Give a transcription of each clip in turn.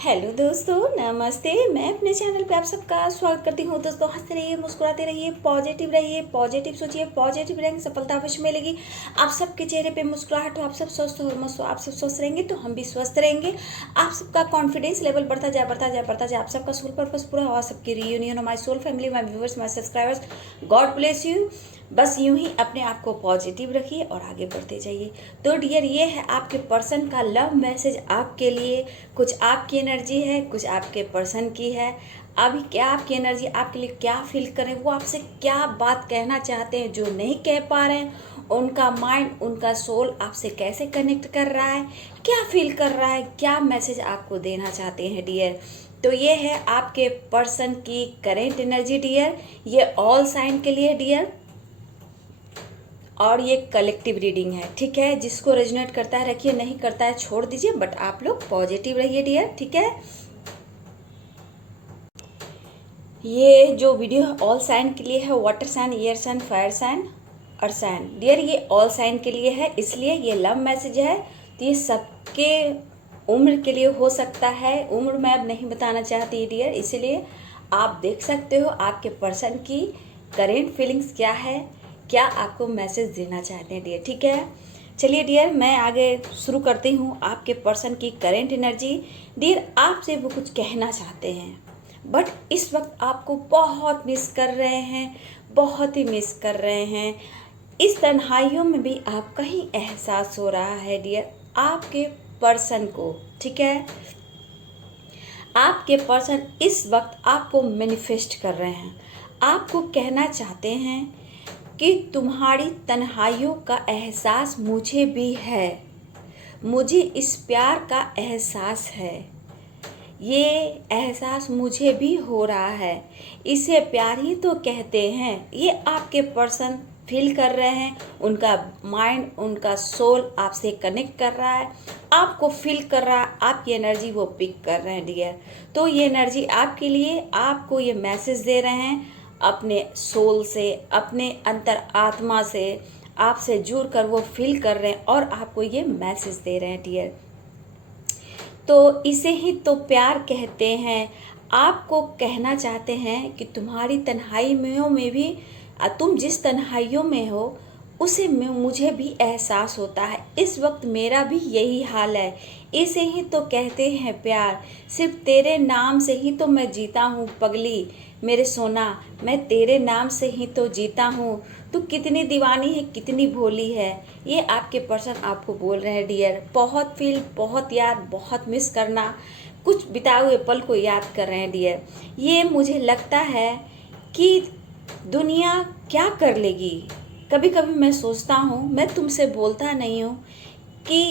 Hello दोस्तों, नमस्ते। मैं अपने चैनल पे आप सबका स्वागत करती हूँ। दोस्तों, हंसते रहिए, मुस्कुराते रहिए, पॉजिटिव रहिए, पॉजिटिव सोचिए, पॉजिटिव रहेंगे, सफलता अवश्य मिलेगी। आप सबके चेहरे पे मुस्कुराहट हो, आप सब स्वस्थ हो, मस्त हो, आप सब स्वस्थ रहेंगे तो हम भी स्वस्थ रहेंगे। आप सबका कॉन्फिडेंस लेवल बढ़ता जाए, बढ़ता जाए, बढ़ता जाए। आप सबका सोल पर्पस पूरा हो, सबकी रियूनियन हो। My soul family, my viewers, my subscribers, God bless you. बस यूं ही अपने आप को पॉजिटिव रखिए और आगे बढ़ते जाइए। तो डियर, ये है आपके पर्सन का लव मैसेज आपके लिए। कुछ आपकी एनर्जी है, कुछ आपके पर्सन की है। अभी क्या आपकी एनर्जी आपके लिए क्या फील कर रहे हैं, वो आपसे क्या बात कहना चाहते हैं जो नहीं कह पा रहे हैं, उनका माइंड, उनका सोल आपसे कैसे कनेक्ट कर रहा है, क्या फील कर रहा है, क्या मैसेज आपको देना चाहते हैं डियर। तो ये है आपके पर्सन की करेंट एनर्जी डियर। ये ऑल साइन के लिए डियर, और ये कलेक्टिव रीडिंग है, ठीक है। जिसको रेजोनेट करता है रखिए, नहीं करता है छोड़ दीजिए, बट आप लोग पॉजिटिव रहिए डियर, ठीक है। ये जो वीडियो है ऑल साइन के लिए है, water sign, air sign, fire sign, earth sign dear. ये ऑल साइन के लिए है, इसलिए ये लव मैसेज है। तो ये सबके उम्र के लिए हो सकता है। उम्र मैं अब नहीं बताना चाहती डियर, इसलिए आप देख सकते हो आपके पर्सन की करेंट फीलिंग्स क्या है, क्या आपको मैसेज देना चाहते हैं डियर, ठीक है। चलिए डियर, मैं आगे शुरू करती हूँ। आपके पर्सन की करेंट एनर्जी डियर, आपसे वो कुछ कहना चाहते हैं, बट इस वक्त आपको बहुत मिस कर रहे हैं, बहुत ही मिस कर रहे हैं। इस तन्हाइयों में भी आपका ही एहसास हो रहा है डियर आपके पर्सन को, ठीक है। आपके पर्सन इस वक्त आपको मैनिफेस्ट कर रहे हैं, आपको कहना चाहते हैं कि तुम्हारी तन्हाइयों का एहसास मुझे भी है, मुझे इस प्यार का एहसास है, ये एहसास मुझे भी हो रहा है, इसे प्यार ही तो कहते हैं। ये आपके पर्सन फील कर रहे हैं, उनका माइंड, उनका सोल आपसे कनेक्ट कर रहा है, आपको फील कर रहा है, आपकी एनर्जी वो पिक कर रहे हैं डियर। तो ये एनर्जी आपके लिए, आपको ये मैसेज दे रहे हैं अपने सोल से, अपने अंतर आत्मा से, आपसे जुड़ कर वो फील कर रहे हैं और आपको ये मैसेज दे रहे हैं डियर। तो इसे ही तो प्यार कहते हैं। आपको कहना चाहते हैं कि तुम्हारी तन्हाइयों में भी, तुम जिस तन्हाइयों में हो उसे में मुझे भी एहसास होता है। इस वक्त मेरा भी यही हाल है। इसे ही तो कहते हैं प्यार। सिर्फ तेरे नाम से ही तो मैं जीता हूँ पगली, मेरे सोना, मैं तेरे नाम से ही तो जीता हूँ। तू कितनी दीवानी है, कितनी भोली है। ये आपके पर्सन आपको बोल रहे हैं डियर। बहुत फील, बहुत याद, बहुत मिस करना, कुछ बिताए हुए पल को याद कर रहे हैं डियर। ये मुझे लगता है कि दुनिया क्या कर लेगी। कभी कभी मैं सोचता हूँ, मैं तुमसे बोलता नहीं हूँ कि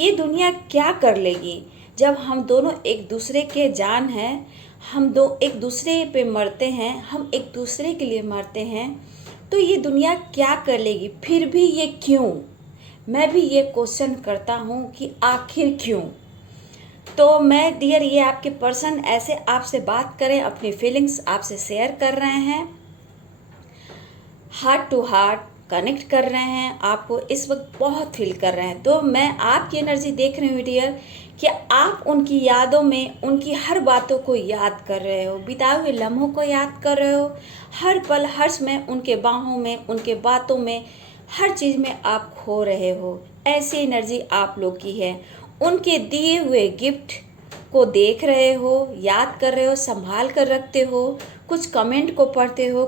ये दुनिया क्या कर लेगी जब हम दोनों एक दूसरे के जान हैं, हम दो एक दूसरे पे मरते हैं, हम एक दूसरे के लिए मरते हैं। तो ये दुनिया क्या कर लेगी, फिर भी ये क्यों। मैं भी ये क्वेश्चन करता हूँ कि आखिर क्यों। तो मैं डियर, ये आपके पर्सन ऐसे आपसे बात करें, अपनी फीलिंग्स आपसे शेयर कर रहे हैं, हार्ट टू हार्ट कनेक्ट कर रहे हैं, आपको इस वक्त बहुत फील कर रहे हैं। तो मैं आपकी एनर्जी देख रही हूँ डियर कि आप उनकी यादों में, उनकी हर बातों को याद कर रहे हो, बिताए हुए लम्हों को याद कर रहे हो, हर पल हर समय उनके बाहों में, उनके बातों में, हर चीज़ में आप खो रहे हो। ऐसी एनर्जी आप लोग की है। उनके दिए हुए गिफ्ट को देख रहे हो, याद कर रहे हो, संभाल कर रखते हो, कुछ कमेंट को पढ़ते हो,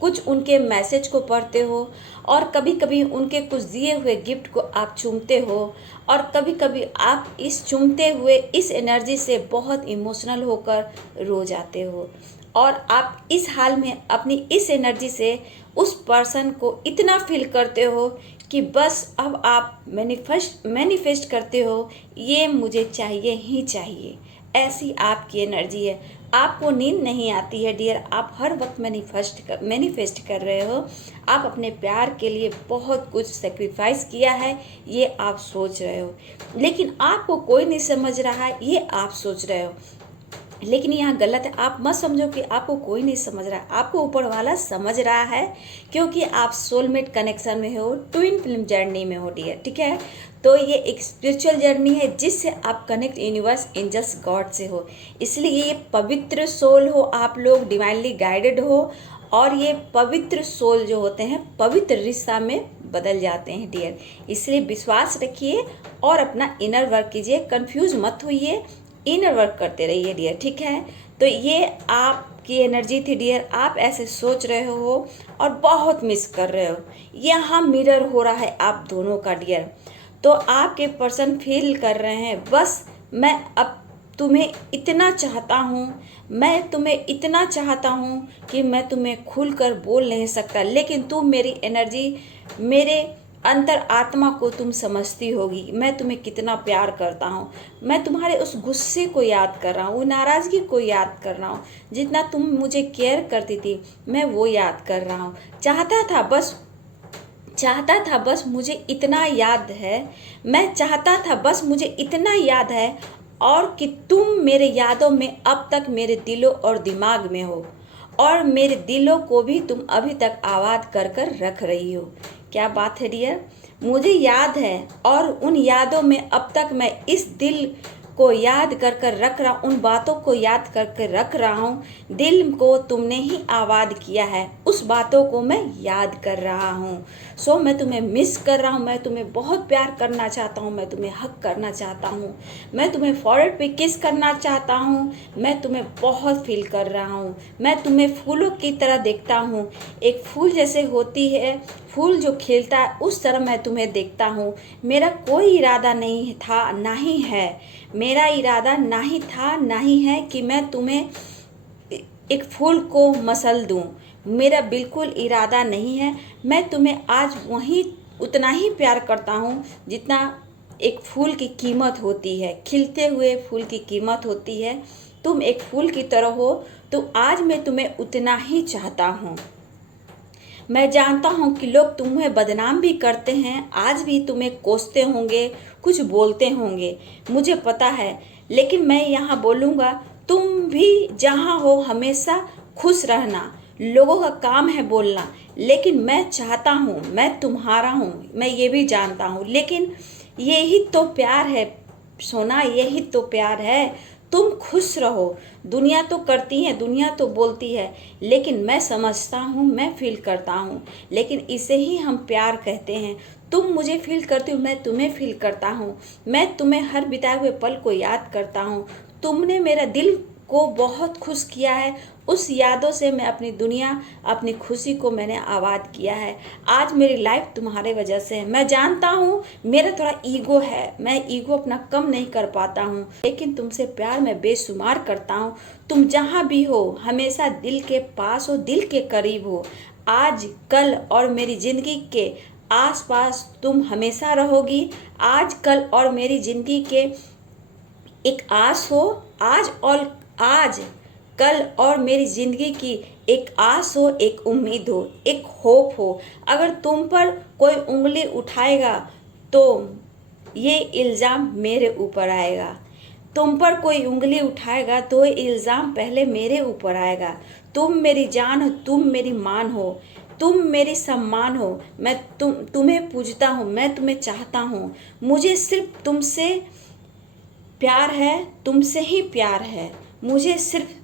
कुछ उनके मैसेज को पढ़ते हो, और कभी कभी उनके कुछ दिए हुए गिफ्ट को आप चूमते हो, और कभी कभी आप इस चूमते हुए इस एनर्जी से बहुत इमोशनल होकर रो जाते हो। और आप इस हाल में अपनी इस एनर्जी से उस पर्सन को इतना फील करते हो कि बस अब आप मैनिफेस्ट करते हो, ये मुझे चाहिए ही चाहिए। ऐसी आपकी एनर्जी है। आपको नींद नहीं आती है डियर, आप हर वक्त मैनिफेस्ट कर रहे हो। आप अपने प्यार के लिए बहुत कुछ सेक्रीफाइस किया है, ये आप सोच रहे हो, लेकिन आपको कोई नहीं समझ रहा है, ये आप सोच रहे हो। लेकिन यहाँ गलत है। आप मत समझो कि आपको कोई नहीं समझ रहा है, आपको ऊपर वाला समझ रहा है, क्योंकि आप सोलमेट कनेक्शन में हो, ट्विन फिल्म जर्नी में हो डियर, ठीक है। तो ये एक स्पिरिचुअल जर्नी है जिससे आप कनेक्ट यूनिवर्स एंजल्स गॉड से हो, इसलिए ये पवित्र सोल हो, आप लोग डिवाइनली गाइडेड हो, और ये पवित्र सोल जो होते हैं पवित्र रिश्ता में बदल जाते हैं डियर। इसलिए विश्वास रखिए और अपना इनर वर्क कीजिए, कंफ्यूज मत होइए, इनर वर्क करते रहिए डियर, ठीक है। तो ये आपकी एनर्जी थी डियर, आप ऐसे सोच रहे हो और बहुत मिस कर रहे हो, यहाँ मिरर हो रहा है आप दोनों का डियर। तो आपके पर्सन फील कर रहे हैं बस मैं अब तुम्हें इतना चाहता हूँ, मैं तुम्हें इतना चाहता हूँ कि मैं तुम्हें खुलकर बोल नहीं सकता, लेकिन तुम मेरी एनर्जी, मेरे अंतर आत्मा को तुम समझती होगी, मैं तुम्हें कितना प्यार करता हूँ। मैं तुम्हारे उस गुस्से को याद कर रहा हूँ, नाराज़गी को याद कर रहा हूँ, जितना तुम मुझे केयर करती थी मैं वो याद कर रहा हूँ। चाहता था बस मुझे इतना याद है, मैं चाहता था बस मुझे इतना याद है, और कि तुम मेरे यादों में अब तक मेरे दिलों और दिमाग में हो, और मेरे दिलों को भी तुम अभी तक आबाद कर कर रख रही हो। क्या बात है डियर, मुझे याद है, और उन यादों में अब तक मैं इस दिल को याद कर कर रख रहा हूँ, उन बातों को याद करके रख रहा हूँ। दिल को तुमने ही आबाद किया है, उस बातों को मैं याद कर रहा हूँ। सो मैं तुम्हें मिस कर रहा हूँ, मैं तुम्हें बहुत प्यार करना चाहता हूँ, मैं तुम्हें हक करना चाहता हूँ, मैं तुम्हें फॉरहेड पे किस करना चाहता हूँ, मैं तुम्हें बहुत फील कर रहा हूँ। मैं तुम्हें फूलों की तरह देखता हूँ, एक फूल जैसे होती है, फूल जो खिलता है उस तरह मैं तुम्हें देखता हूँ। मेरा कोई इरादा नहीं था, ना ही है, मेरा इरादा ना ही था ना ही है कि मैं तुम्हें एक फूल को मसल दूं, मेरा बिल्कुल इरादा नहीं है। मैं तुम्हें आज वही उतना ही प्यार करता हूँ जितना एक फूल की कीमत होती है, खिलते हुए फूल की कीमत होती है। तुम एक फूल की तरह हो, तो आज मैं तुम्हें उतना ही चाहता हूँ। मैं जानता हूँ कि लोग तुम्हें बदनाम भी करते हैं, आज भी तुम्हें कोसते होंगे, कुछ बोलते होंगे, मुझे पता है, लेकिन मैं यहाँ बोलूँगा, तुम भी जहाँ हो हमेशा खुश रहना। लोगों का काम है बोलना, लेकिन मैं चाहता हूँ, मैं तुम्हारा हूँ, मैं ये भी जानता हूँ, लेकिन यही तो प्यार है सोना, यही तो प्यार है। तुम खुश रहो। दुनिया तो करती है, दुनिया तो बोलती है, लेकिन मैं समझता हूँ, मैं फील करता हूँ, लेकिन इसे ही हम प्यार कहते हैं। तुम मुझे फील करती हो, मैं तुम्हें फील करता हूँ, मैं तुम्हें हर बिताए हुए पल को याद करता हूँ। तुमने मेरा दिल को बहुत खुश किया है, उस यादों से मैं अपनी दुनिया, अपनी खुशी को मैंने आबाद किया है। आज मेरी लाइफ तुम्हारे वजह से है। मैं जानता हूँ मेरा थोड़ा ईगो है, मैं ईगो अपना कम नहीं कर पाता हूँ, लेकिन तुमसे प्यार मैं बेशुमार करता हूँ। तुम जहाँ भी हो हमेशा दिल के पास हो, दिल के करीब हो। आज कल और मेरी ज़िंदगी के आसपास तुम हमेशा रहोगी। आज कल और मेरी ज़िंदगी के एक आस हो, आज कल और मेरी ज़िंदगी की एक आस हो, एक उम्मीद हो, एक होप हो। अगर तुम पर कोई उंगली उठाएगा तो ये इल्ज़ाम मेरे ऊपर आएगा। तुम पर कोई उंगली उठाएगा तो ये इल्ज़ाम पहले मेरे ऊपर आएगा। तुम मेरी जान हो, तुम मेरी मान हो, तुम मेरी सम्मान हो। मैं तुम्हें पूजता हूँ, मैं तुम्हें चाहता हूँ। मुझे सिर्फ तुमसे प्यार है, तुमसे ही प्यार है, मुझे सिर्फ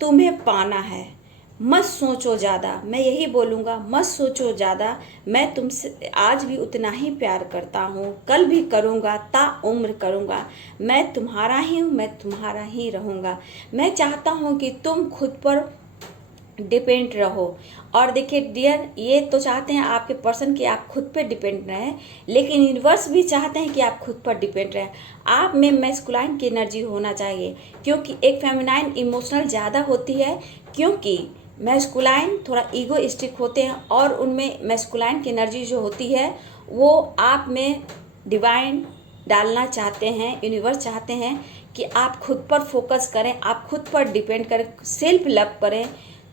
तुम्हें पाना है। मत सोचो ज़्यादा, मैं यही बोलूँगा, मत सोचो ज़्यादा। मैं तुमसे आज भी उतना ही प्यार करता हूँ, कल भी करूँगा, ताउम्र करूँगा। मैं तुम्हारा ही हूँ, मैं तुम्हारा ही रहूँगा। मैं चाहता हूँ कि तुम खुद पर डिपेंड रहो। और देखिए डियर, ये तो चाहते हैं आपके पर्सन कि आप खुद पे डिपेंड रहें, लेकिन यूनिवर्स भी चाहते हैं कि आप खुद पर डिपेंड रहें। आप में मैस्कुलाइन की एनर्जी होना चाहिए, क्योंकि एक फेमिनाइन इमोशनल ज़्यादा होती है, क्योंकि मैस्कुलाइन थोड़ा ईगोइस्टिक होते हैं, और उनमें मैस्कुलाइन की एनर्जी जो होती है वो आप में डिवाइन डालना चाहते हैं। यूनिवर्स चाहते हैं कि आप खुद पर फोकस करें, आप खुद पर डिपेंड करें, सेल्फ लव करें,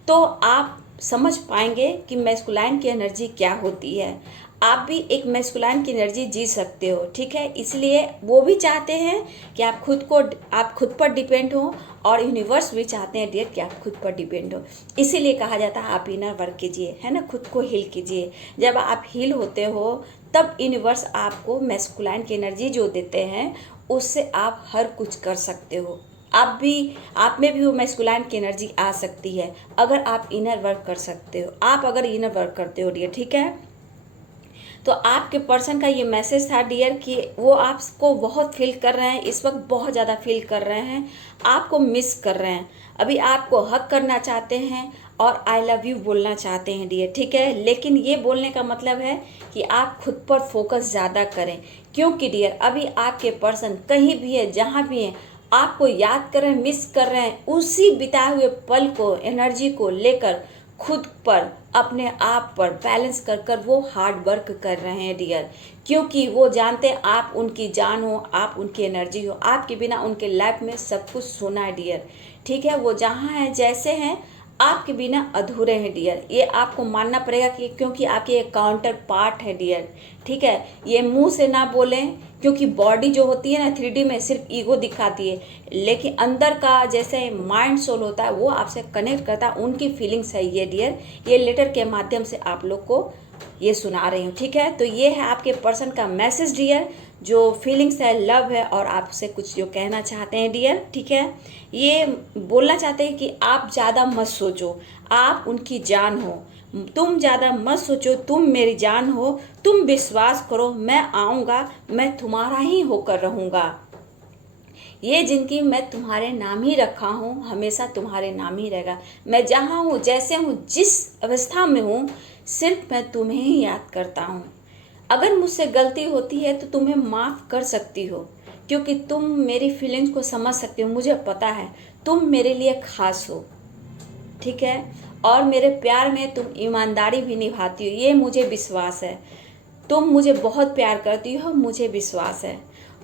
तो आप समझ पाएंगे कि मैस्कुलाइन की एनर्जी क्या होती है। आप भी एक मैस्कुलाइन की एनर्जी जी सकते हो, ठीक है। इसलिए वो भी चाहते हैं कि आप खुद पर डिपेंड हो, और यूनिवर्स भी चाहते हैं डियर कि आप खुद पर डिपेंड हो। इसीलिए कहा जाता है आप इनर वर्क कीजिए, है ना, खुद को हील कीजिए। जब आप हील होते हो तब यूनिवर्स आपको मैस्कुलाइन की एनर्जी जो देते हैं उससे आप हर कुछ कर सकते हो। आप में भी वो मैस्कुलाइन की एनर्जी आ सकती है अगर आप इनर वर्क कर सकते हो, आप अगर इनर वर्क करते हो डियर, ठीक है। तो आपके पर्सन का ये मैसेज था डियर कि वो आपको बहुत फील कर रहे हैं, इस वक्त बहुत ज़्यादा फील कर रहे हैं, आपको मिस कर रहे हैं, अभी आपको हक करना चाहते हैं और आई लव यू बोलना चाहते हैं डियर, ठीक है। लेकिन ये बोलने का मतलब है कि आप खुद पर फोकस ज़्यादा करें, क्योंकि डियर अभी आपके पर्सन कहीं भी है, जहाँ भी है, आपको याद कर रहे हैं, मिस कर रहे हैं, उसी बिताए हुए पल को, एनर्जी को लेकर खुद पर, अपने आप पर बैलेंस कर कर वो हार्ड वर्क कर रहे हैं डियर, क्योंकि वो जानते हैं आप उनकी जान हो, आप उनकी एनर्जी हो, आपके बिना उनके लाइफ में सब कुछ सोना है डियर, ठीक है। वो जहाँ हैं, जैसे हैं, आपके बिना अधूरे हैं डियर, ये आपको मानना पड़ेगा कि क्योंकि आपके एक काउंटर पार्ट है डियर, ठीक है। ये मुंह से ना बोलें, क्योंकि बॉडी जो होती है ना 3D में सिर्फ ईगो दिखाती है, लेकिन अंदर का जैसे माइंड सोल होता है वो आपसे कनेक्ट करता है, उनकी फीलिंग्स है ये डियर। ये लेटर के माध्यम से आप लोग को ये सुना रही हूँ, ठीक है। तो ये है आपके पर्सन का मैसेज डियर, जो फीलिंग्स है, लव है, और आपसे कुछ जो कहना चाहते हैं डियर, ठीक है। ये बोलना चाहते हैं कि आप ज़्यादा मत सोचो, आप उनकी जान हो, तुम ज़्यादा मत सोचो, तुम मेरी जान हो, तुम विश्वास करो, मैं आऊँगा, मैं तुम्हारा ही होकर रहूँगा, ये ज़िंदगी मैं तुम्हारे नाम ही रखा हूँ, हमेशा तुम्हारे नाम ही रहेगा, मैं जहाँ हूँ, जैसे हूँ, जिस अवस्था में हूँ, सिर्फ मैं तुम्हें ही याद करता हूँ। अगर मुझसे गलती होती है तो तुम्हें माफ़ कर सकती हो, क्योंकि तुम मेरी फीलिंग्स को समझ सकते हो, मुझे पता है तुम मेरे लिए खास हो, ठीक है। और मेरे प्यार में तुम ईमानदारी भी निभाती हो, ये मुझे विश्वास है, तुम मुझे बहुत प्यार करती हो, मुझे विश्वास है।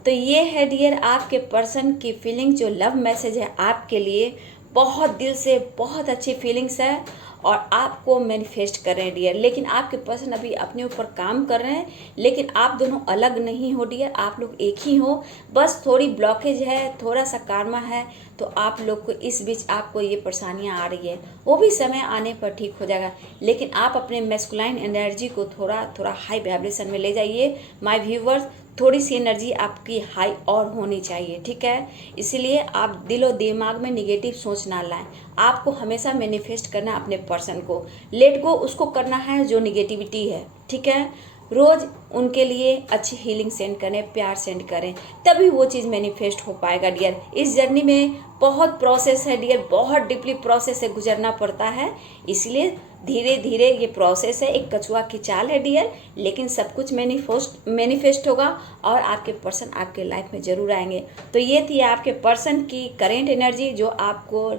तो ये है डियर आपके पर्सन की फीलिंग, जो लव मैसेज है आपके लिए, बहुत दिल से, बहुत अच्छी फीलिंग्स है, और आपको मैनिफेस्ट कर रहे हैं डियर। लेकिन आपके पर्सन अभी अपने ऊपर काम कर रहे हैं, लेकिन आप दोनों अलग नहीं हो डियर, आप लोग एक ही हो, बस थोड़ी ब्लॉकेज है, थोड़ा सा कार्मा है, तो आप लोग को इस बीच आपको ये परेशानियां आ रही है, वो भी समय आने पर ठीक हो जाएगा। लेकिन आप अपने मैस्कुलाइन एनर्जी को थोड़ा थोड़ा हाई वाइब्रेशन में ले जाइए माय व्यूवर्स, थोड़ी सी एनर्जी आपकी हाई और होनी चाहिए, ठीक है। इसलिए आप दिलो दिमाग में निगेटिव सोच ना लाएं, आपको हमेशा मैनिफेस्ट करना अपने पर्सन को, लेट गो उसको करना है जो निगेटिविटी है, ठीक है। रोज़ उनके लिए अच्छी हीलिंग सेंड करें, प्यार सेंड करें, तभी वो चीज़ मैनिफेस्ट हो पाएगा डियर। इस जर्नी में बहुत प्रोसेस है डियर, बहुत डीपली प्रोसेस से गुजरना पड़ता है, इसलिए धीरे धीरे ये प्रोसेस है, एक कछुआ की चाल है डियर, लेकिन सब कुछ मैनिफेस्ट होगा और आपके पर्सन आपके लाइफ में ज़रूर आएंगे। तो ये थी आपके पर्सन की करेंट एनर्जी, जो आपको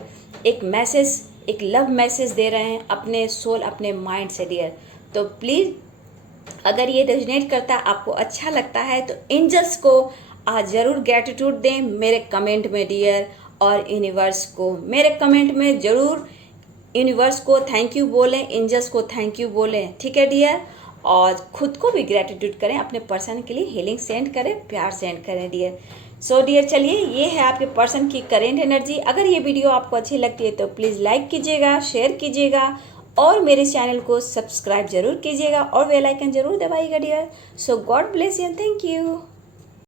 एक मैसेज, एक लव मैसेज दे रहे हैं अपने सोल, अपने माइंड से डियर। तो प्लीज़ अगर ये रेजोनेट करता है, आपको अच्छा लगता है, तो एंजल्स को आज ज़रूर ग्रैटिट्यूड दें मेरे कमेंट में डियर, और यूनिवर्स को मेरे कमेंट में ज़रूर यूनिवर्स को थैंक यू बोलें, एंजल्स को थैंक यू बोलें, ठीक है डियर। और खुद को भी ग्रैटिट्यूड करें, अपने पर्सन के लिए हीलिंग सेंड करें, प्यार सेंड करें डियर। सो डियर चलिए, ये है आपके पर्सन की करेंट एनर्जी। अगर ये वीडियो आपको अच्छी लगती है तो प्लीज़ लाइक कीजिएगा, शेयर कीजिएगा, और मेरे चैनल को सब्सक्राइब जरूर कीजिएगा, और बेल आइकन जरूर दबाइएगा dear. So God bless you, thank you.